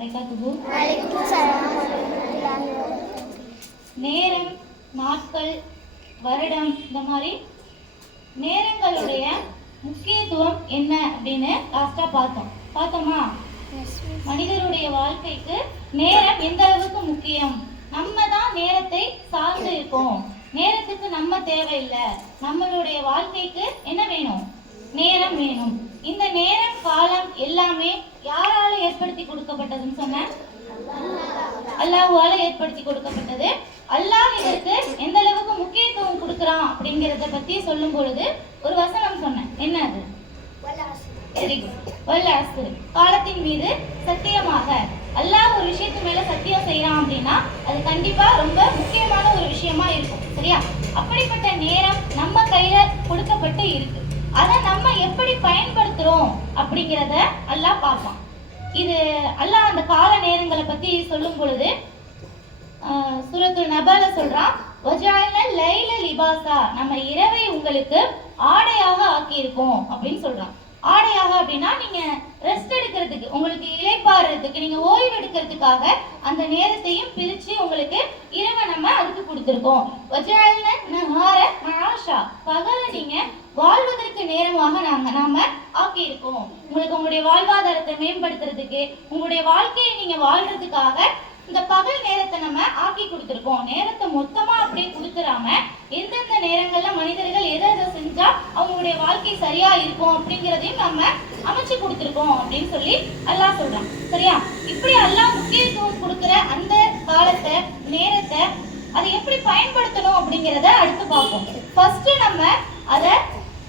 வரகாத்துஹு. நேரம், நாட்கள், வருடம், இந்த மாதிரி நேரங்களுடைய முக்கியத்துவம் என்ன அப்படின்னு லாஸ்டா பார்த்தோமா? மனிதருடைய வாழ்க்கைக்கு நேரம் எந்த அளவுக்கு முக்கியம்? நம்ம தான் நேரத்தை சார்ந்து இருக்கோம். நேரத்துக்கு நம்ம தேவையில்லை. நம்மளுடைய வாழ்க்கைக்கு என்ன வேணும்? நேரம் வேணும். இந்த நேரம், காலம் எல்லாமே யாரால ஏற்படுத்தி கொடுக்கப்பட்டதுன்னு சொன்ன? அல்லாஹ்வால ஏற்படுத்தி கொடுக்கப்பட்டது. அல்லாஹ் இதற்கு எந்த அளவுக்கு முக்கியத்துவம் கொடுக்குறான் அப்படிங்கிறத பத்தி சொல்லும் பொழுது ஒரு வசனம் சொன்னேன். என்ன அது? காலத்தின் மீது சத்தியமாக. அல்லாஹ் ஒரு விஷயத்து மேல சத்தியம் செய்யறான் அப்படின்னா அது கண்டிப்பா ரொம்ப முக்கியமான ஒரு விஷயமா இருக்கும். சரியா? அப்படிப்பட்ட நேரம் நம்ம கையில கொடுக்கப்பட்டு இருக்கு. அதை நம்ம எப்படி பயன்படுத்துறோம் அப்படிங்கிறத அல்லாஹ் பார்ப்பான். இது அல்லாஹ் அந்த கால நேரங்களை பத்தி சொல்லும் பொழுது சூரத்துல் நபால சொல்றான், வஜஅல்னல் லைல லிபாசா, நம்ம இரவை உங்களுக்கு ஆடையாக ஆக்கி இருக்கோம் அப்படின்னு சொல்றான். ஆடையாக அப்படின்னா நீங்க ரெஸ்ட் எடுக்கிறதுக்கு, உங்களுக்கு இளைப்பாறுறதுக்கு, நீங்க ஓய்வு எடுக்கிறதுக்காக அந்த நேரத்தையும் பிரிச்சு உங்களுக்கு இரவை நம்ம அதுக்கு கொடுத்துருக்கோம். வஜஅல்ன நஹார மஆஷா, பகலை நீங்க வாழ்வதற்கு நேரமாக நாம ஆக்கி இருக்கோம். உங்களுக்கு உங்களுடைய வாழ்வாதாரத்தை மேம்படுத்துறதுக்கு, உங்களுடைய வாழ்க்கையை நீங்க வாழ்றதுக்காக இந்த பகல் நேரத்தை நம்ம ஆக்கி கொடுத்துருக்கோம். நேரத்தை மொத்தமா அப்படியே கொடுத்துடாம எந்தெந்த நேரங்கள்ல மனிதர்கள் எதை செஞ்சா அவங்களுடைய வாழ்க்கை சரியா இருக்கும் அப்படிங்கிறதையும் நம்ம அமைச்சு கொடுத்துருக்கோம் அப்படின்னு சொல்லி அல்லாஹ் சொல்றான். சரியா? இப்படி அல்லாஹ் முக்கியத்துவம் கொடுக்குற அந்த காலத்தை, நேரத்தை அதை எப்படி பயன்படுத்தணும் அப்படிங்கிறத அடுத்து பார்ப்போம். ஃபர்ஸ்ட் நம்ம அதை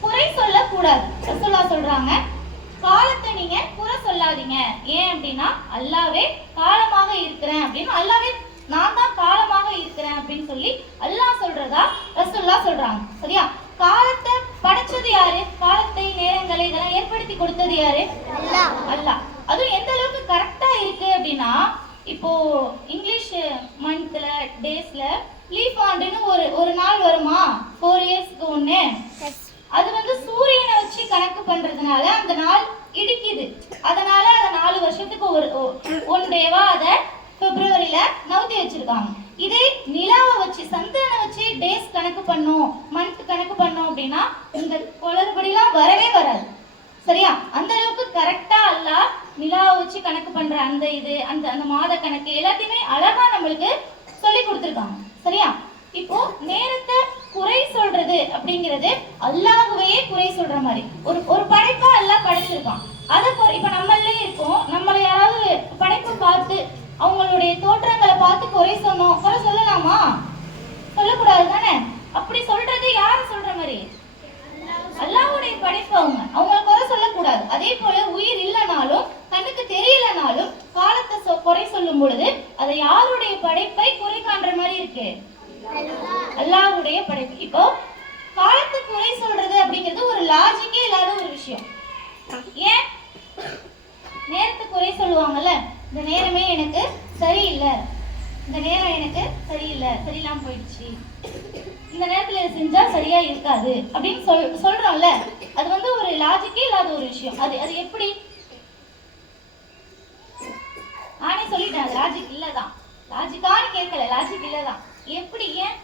குறை சொல்லக்கூடாது. ரசூலுல்லாஹ் சொல்றாங்க, காலத்தை நீங்க குறை சொல்லாதீங்க. ஏன் அப்படின்னா அல்லாவே காலமாக இருக்கிறேன் அப்படின்னு, அல்லாவே நான் தான் காலமாக இருக்கிறேன் அப்படின்னு சொல்லி அல்லாஹ் சொல்றதா ரசூலுல்லாஹ் சொல்றாங்க. சரியா? காலத்தை படைச்சது யாரு? காலத்தை, நேரங்களை இதெல்லாம் ஏற்படுத்தி கொடுத்தது யாரு? அல்லாஹ். அதுவும் எந்த அளவுக்கு கரெக்டா இருக்கு அப்படின்னா, இப்போ இங்கிலீஷ் மந்த்ல, டேஸ்ல லீஃப் ஆண்டுன்னு ஒரு நாள் வருமா? 4 இயர்ஸ்க்கு ஒண்ணு. அது சூரியனை வச்சு கணக்கு பண்றதுனால அந்த நாள் இடிக்குது. அதனால அதை 4 வருஷத்துக்கு ஒன் டேவா அதை பிப்ரவரியில நவுத்தி வச்சிருக்காங்க. இதே நிலாவை வச்சு, சந்திரனை வச்சு டேஸ் கணக்கு பண்ணோம், மந்த் கணக்கு பண்ணோம் அப்படின்னா இந்த குளறுபடிலாம் வரவே வராது. சரியா? அந்த அளவுக்கு கரெக்டா அல்லாஹ் நிலாவை வச்சு கணக்கு பண்ற அந்த இது, அந்த மாத கணக்கு எல்லாத்தையுமே அழகா நம்மளுக்கு சொல்லி கொடுத்துருக்காங்க. சரியா? இப்போ நேரத்தை குறை சொல்றது அப்படிங்கிறது அல்லாஹ்வையே குறை சொல்ற மாதிரி ஒரு படைப்பா அல்லாஹ் படைச்சிருக்கான். அதை இப்ப நம்மளே இருக்கோம், நம்மள யாராவது படைப்பை பார்த்து அவங்களுடைய தோற்றங்களை பார்த்து குறை சொல்லலாமா? சொல்லக்கூடாது தானே? அப்படி சொல்றது யாரு சொல்ற மாதிரி? அல்லாஹ்வுடைய படைப்பு. அவங்க குறை சொல்லக்கூடாது. அதே போல உயிர் இல்லைனாலும், கண்ணுக்கு தெரியலனாலும் காலத்தை குறை சொல்லும் பொழுது அதை யாருடைய படைப்பை குறை காண்ற மாதிரி இருக்கு? அல்லாஹ்வுடைய படைப்பு. இப்போ காலத்தை குறை சொல்றது அப்படிங்கிறது ஒரு லாஜிக்கே இல்லாத ஒரு விஷயம். ஏன் நேரத்தை குறை சொல்லுவாங்கல்ல? இந்த நேரமே எனக்கு சரியில்லை, இந்த நேரம் எனக்கு சரியில்லை, சரியில்லாம போயிடுச்சு, இந்த நேரத்துல செஞ்சா சரியா இருக்காது அப்படின்னு சொல்றோம்ல, அது ஒரு லாஜிக்கே இல்லாத ஒரு விஷயம். அது எப்படி? நானே சொல்லிட்டேன், லாஜிக் இல்லதான். லாஜிக்கான்னு கேட்கல, லாஜிக் இல்லதான். எப்படி? ஏன்?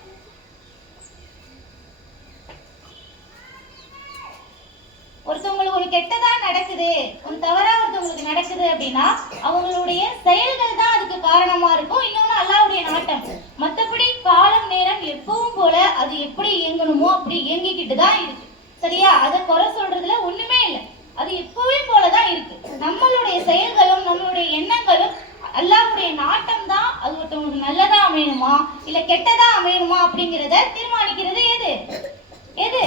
ஒருத்தவங்களுக்கு ஒரு கெட்டதா நடக்குது, ஒரு தவறா ஒருத்தவங்களுக்கு நடக்குது அப்படின்னா அவங்களுடைய செயல்கள் தான் அதுக்கு காரணமா இருக்கும். இன்னொன்னு அல்லாஹ்வுடைய நாட்டம். மற்றபடி காலம், நேரம் எப்பவும் போல அது எப்படி இயங்கணுமோ அப்படி இயங்கிக்கிட்டு தான் இருக்கு. சரியா? அதை குறை சொல்றதுல ஒண்ணுமே இல்லை. அது எப்பவும் போலதான் இருக்கு. நம்மளுடைய செயல்களும் நம்மளுடைய எண்ணங்களும் அல்லாஹ்வுடைய நாட்டம் தான். அது ஒருத்தவங்களுக்கு நல்லதா அமையணுமா இல்ல கெட்டதா அமையணுமா அப்படிங்கிறத தீர்மானிக்கிறது எது?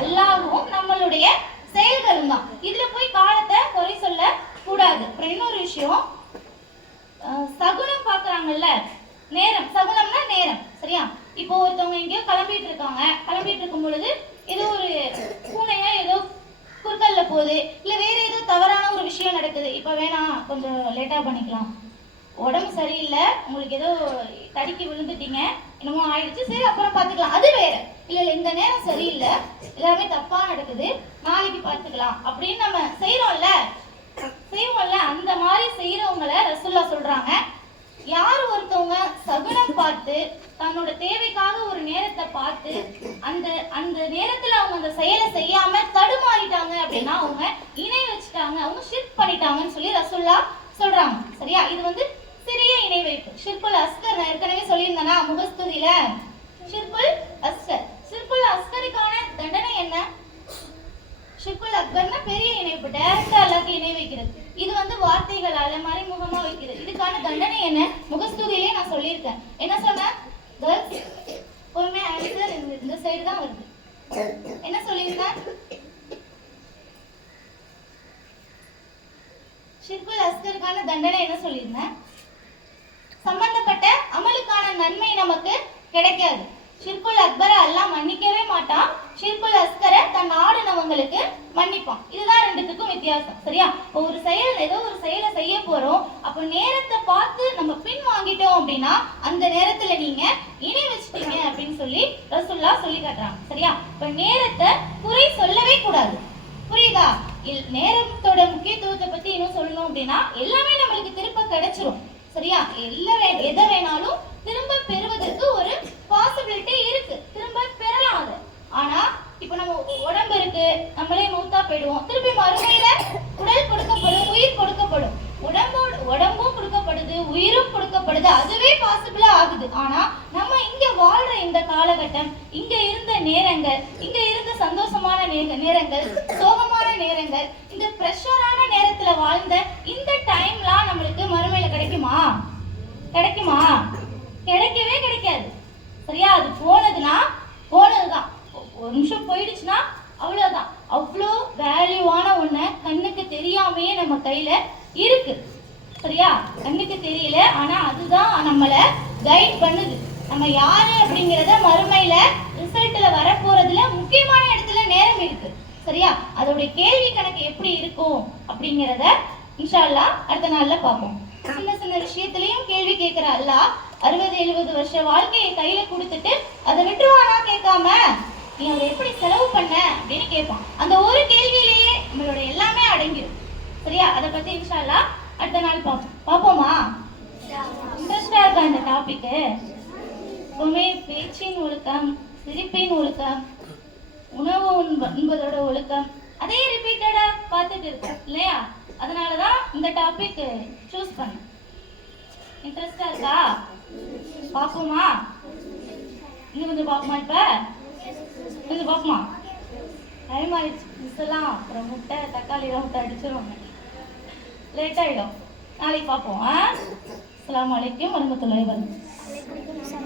அல்லாஹ்வும் நம்மளுடைய செயல்களும் தான். இதுல போய் காலத்தை குறை சொல்ல கூடாது. அப்புறம் இன்னொரு விஷயம், சகுனம் பாக்குறாங்கல்ல, நேரம். சகுனம்னா நேரம். சரியா? இப்போ ஒருத்தவங்க எங்கேயோ கிளம்பிட்டு இருக்காங்க. கிளம்பிட்டு இருக்கும் பொழுது ஏதோ ஒரு பூனையா ஏதோ குறுக்கல்ல போகுது, இல்ல வேற ஏதோ தவறான ஒரு விஷயம் நடக்குது. இப்ப வேணாம், கொஞ்சம் லேட்டா பண்ணிக்கலாம், உடம்பு சரியில்லை, உங்களுக்கு ஏதோ தடுக்கி விழுந்துட்டீங்க, என்னமோ ஆயிடுச்சு, சரி அப்புறம் பார்த்துக்கலாம், அது வேற. இல்ல இந்த நேரம் சரியில்லை, எல்லாமே தப்பா நடக்குது, நாளைக்கு பார்த்துக்கலாம் அப்படின்னு நம்ம செய்யறோம்ல. செய்வோம்ல, அந்த மாதிரி செய்யறவங்கள ரசூல்லா சொல்றாங்க, யார் ஒருத்தவங்க சகுனம் பார்த்து தன்னோட தேவைக்காக ஒரு நேரத்தை பார்த்து அந்த அந்த நேரத்துல அவங்க அந்த செயலை செய்யாம தடுமாறிட்டாங்க அப்படின்னா அவங்க இணை வச்சுட்டாங்க, அவங்க ஷிர்க் பண்ணிட்டாங்கன்னு சொல்லி ரசூல்லா சொல்றாங்க. சரியா? இது வந்து சிறிய இணை வைப்பு, ஷிர்குல் அஸ்கர். நான் ஏற்கனவே சொல்லியிருந்தேனா முகஸ்துதியில, ஷிர்குல் அஸ்கர். ஷிர்குல் அஸ்கருக்கான தண்டனை என்ன? ஷிர்குல் அக்பர்னா பெரிய இணைப்பு, டைரக்டா அல்லாஹ்க்கு இணை வைக்கிறது. இது வந்து வார்த்தைகளால மறைமுகமா வைக்கிறது. இதுக்கான தண்டனை என்ன? முகஸ்துதியிலே நான் சொல்லியிருக்கேன். என்ன சொன்னேன்? கேர்ள்ஸ் எப்பவுமே ஆன்சர் இந்த சைடு தான் வருது. என்ன சொல்லியிருந்தேன்? ஷிர்குல் அஸ்கருக்கான தண்டனை என்ன சொல்லியிருந்தேன்? சம்பந்தப்பட்ட அமலுக்கான நன்மை நமக்கு கிடைக்காது. ஷிர்குல் அக்பரை அல்லாஹ் மன்னிக்கவே மாட்டான், ஷிர்குல் அஸ்கரை தன் ஆடுனவங்களுக்கு மன்னிப்பான். இதுதான் ரெண்டுத்துக்கும் வித்தியாசம். சரியா? ஒரு செயல், ஏதோ ஒரு செயலை செய்ய போறோம், அப்போ நேரத்தை பார்த்து நம்ம பின் வாங்கிட்டோம் அப்படின்னா அந்த நேரத்துல நீங்க இணை வச்சுட்டீங்க அப்படின்னு சொல்லி ரசூல்லா சொல்லி காட்டுறாங்க. சரியா? இப்ப நேரத்தை குறை சொல்லவே கூடாது. புரியுதா? நேரத்தோட முக்கியத்துவத்தை பத்தி இன்னும் சொல்லணும் அப்படின்னா எல்லாமே நம்மளுக்கு திரும்ப கிடைச்சிரும். சரியா? எதை வேணாலும் திரும்ப பெறுவதற்கு ஒரு பாசிபிலிட்டி இருக்கு, திரும்ப பெறலாம் அது. ஆனா இப்ப நம்ம உடம்பு இருக்கு, நம்மளே மௌத்தா போயிடுவோம், திருப்பி மறுமையில உடல் கொடுக்கப்படும், உயிர் கொடுக்கப்படும். உடம்பும் கொடுக்கப்படுது, உயிரும் கொடுக்கப்படுது, அதுவே பாசிபிளா ஆகுது. ஆனா நம்ம இங்க வாழ்ற இந்த காலகட்டம், இங்க இருந்த நேரங்கள், இங்க இருந்த சந்தோஷமான நேரங்கள், சோகமான நேரங்கள், இந்த பிரஷரான நேரத்துல வாழ்ந்த இந்த டைம்லாம் நம்மளுக்கு மறுமையில கிடைக்குமா? கிடைக்கவே கிடைக்காது. சரியா? அது போனதுன்னா போனதுதான், ஒரு நிமிஷம் போயிடுச்சுன்னா அவ்வளவுதான். அவ்வளோ வேல்யூவான ஒண்ணு கண்ணுக்கு தெரியாமையே நம்ம கையில இருக்கு. சரியா? கண்ணுக்கு தெரியல, ஆனா அதுதான் நம்மள கைட் பண்ணுது. நம்ம யாரு அப்படிங்கறத மறுமையில ரிசல்ட்ல வரப்போறதுல முக்கியமான இடத்துல நேரம் இருக்கு. சரியா? அதோட கேள்வி கணக்கு எப்படி இருக்கும் அப்படிங்கறத இன்ஷா அல்லாஹ் அடுத்த நாள்ல பார்ப்போம். சின்ன சின்ன விஷயத்திலையும் கேள்வி கேட்கிற அல்லாஹ் 60-70 வருஷ வாழ்க்கையை கையில கொடுத்துட்டு அதை விட்டுருவானா கேட்காம, நீ அதை எப்படி செலவு பண்ண அப்படின்னு கேட்பான். அந்த ஒரு கேள்வியிலேயே நம்மளோட எல்லாமே அடங்கிடும். சரியா? அதை பத்தி இன்ஷா அல்லாஹ் அடுத்த நாள் பார்ப்போமா? இன்ட்ரெஸ்டா இருக்கா இந்த டாபிக்கு? எப்பவுமே பேச்சின் ஒழுக்கம், சிரிப்பின் ஒழுக்கம், உணவு உண்பதோட ஒழுக்கம், அதே ரிப்பீட்டடா பார்த்துட்டு இருக்கோம் இல்லையா? அதனாலதான் இந்த டாபிக் சூஸ் பண்ண. இன்ட்ரெஸ்டா இருக்கா? பாப்போமா? இன்னும் கொஞ்சம் பாப்போமா? இப்ப கொஞ்சம் பாப்போமா? டைம் ஆயிடுச்சு. மிஸ் எல்லாம் அப்புறம் முட்டை தக்காளி எல்லாம் முட்டை அடிச்சிருவாங்க, லேட் ஆயிடும். நாளைக்கு பார்ப்போம். அஸ்ஸலாமு அலைக்கும் வரஹ்மத்துல்லாஹி வபரகாத்துஹு.